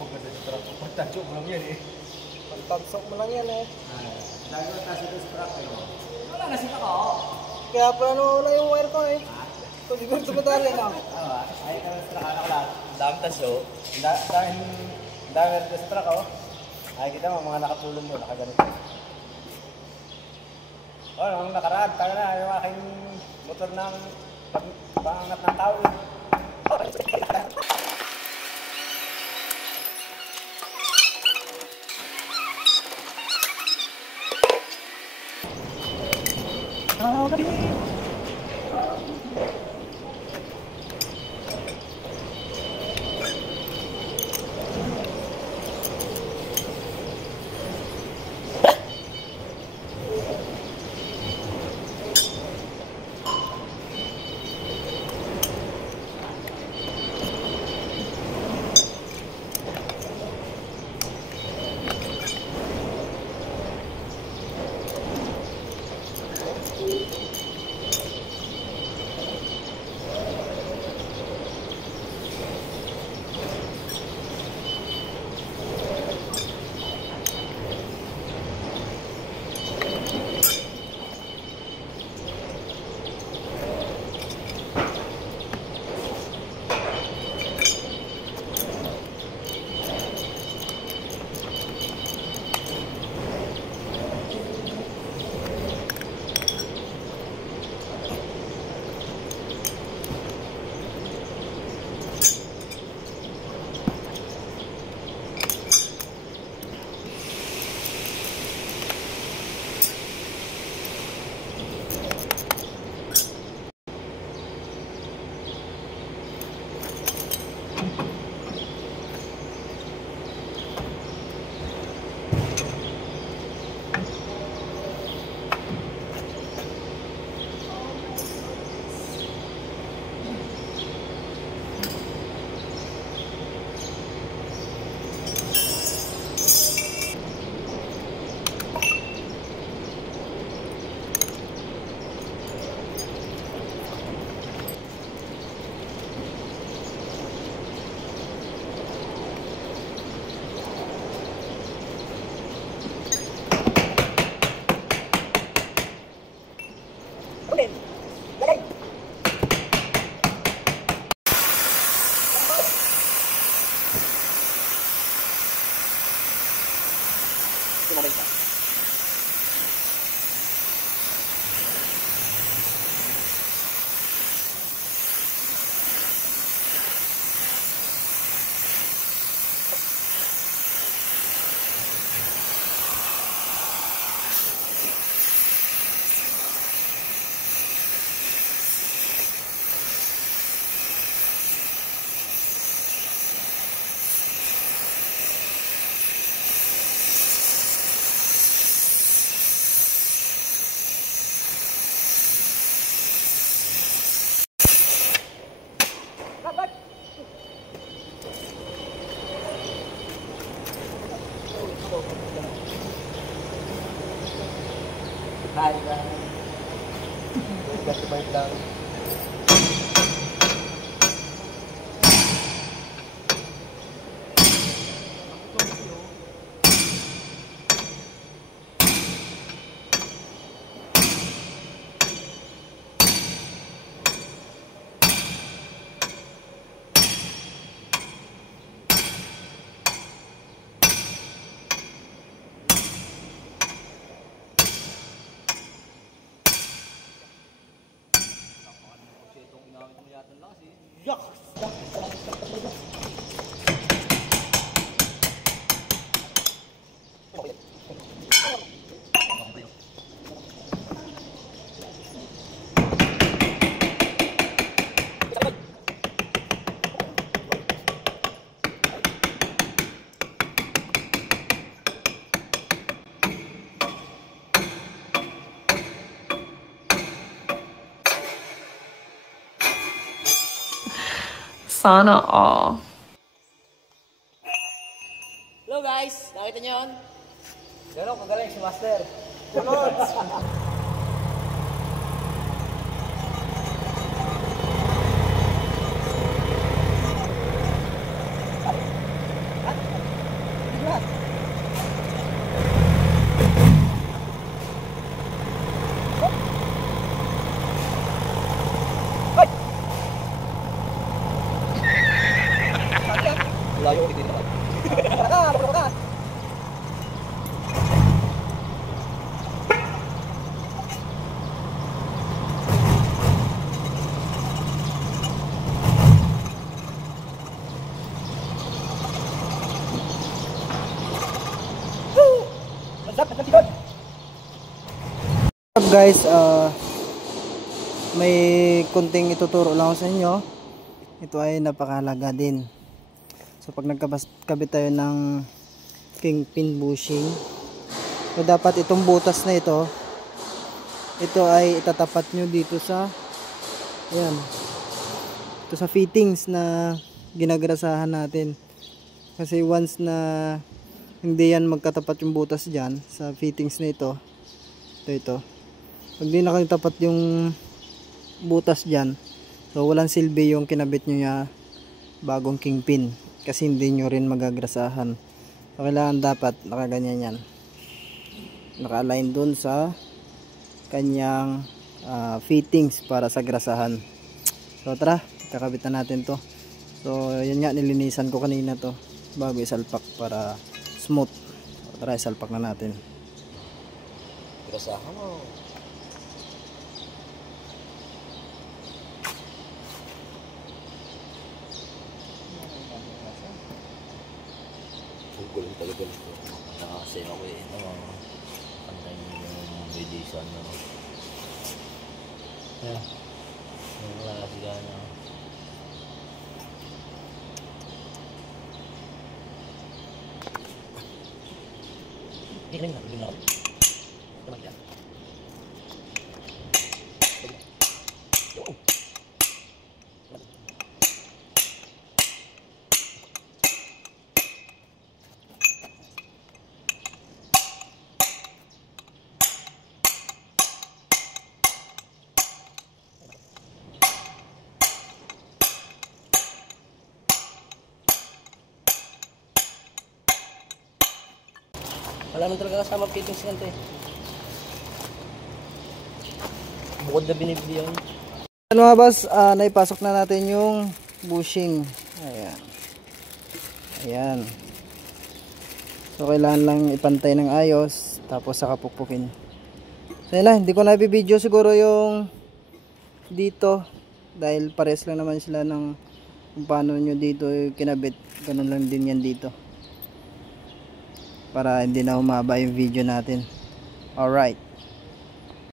Maganda sa truck. Pagtagsok mo lang yan eh. Pagtagsok mo lang yan eh. Lagi mo tayo sa truck eh. Wala na sila ko. Kaya pala nawawala yung wire ko eh. Kung siguro tumatali na. Ay ka ng truck, anak lang. Dami tasyo. Dami rin sa truck oh. Ay kita mo, mga nakatulong mo, nakaganito. Nung nakaraan, tayo na, yung aking motor ng pangangat ng tao. Hi guys. Bait lang. Sana all. Hello guys, nakita niyo yun? Pero kagaling si Master. Layo ulit dito. Up guys, may kunting ituturo lang ako sa inyo. Ito ay napakahalaga din. So pag nagkabit tayo ng kingpin bushing, so dapat itong butas na ito ay itatapat nyo dito sa ayan, ito sa fittings na ginagrasahan natin. Kasi once na hindi yan magkatapat yung butas dyan sa fittings na ito, pag di nakatapat yung butas dyan, so walang silbi yung kinabit nyo ya bagong kingpin, kasi hindi nyo rin magagrasahan. So kailangan dapat nakaganyan yan, naka-align dun sa kanyang fittings para sa grasahan. So tara, kakabitan natin to. So yun nga, nilinisan ko kanina to bago isalpak para smooth. So, tara, isalpak na natin. Grasahan mo. Gulo talaga nito. Kasi ako pantay mo yung radiation na. Yeah. Wala kasi gana. Ini nggak benar. Teman ya. Wala naman talaga kasama fittings ganito eh. Bukod na binibili yun. Ano mga boss, naipasok na natin yung bushing. Ayan. Ayan. So kailangan lang ipantay ng ayos, tapos saka pukpukin. So yun lang, hindi ko na i-video siguro yung dito, dahil pares lang naman sila ng kung paano nyo dito kinabit. Ganun lang din yan dito, para hindi na humaba yung video natin. Alright.